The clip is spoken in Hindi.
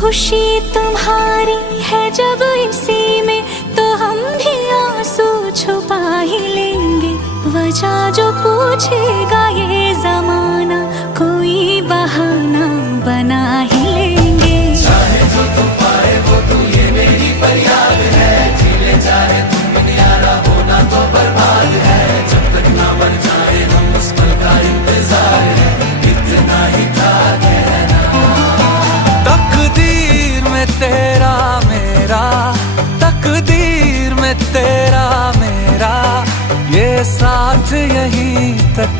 खुशी तुम्हारी है जब इसी में, तो हम भी आंसू छुपा ही लेंगे। वजह जो पूछेगा ये जमाना, कोई बहाना बना ही लेंगे। चाहे जो तुम पाए वो तुम, ये मेरी फरियाद है। जीले चाहे तुम बिन यारा, होना तो बर्बाद है। जब तक ना मर जाए हम, उस पल का इंतजार है। इतना ही था कहना। तकदीर में तेरा मेरा, तकदीर में तेरा मेरा, ये साथ यहीं तक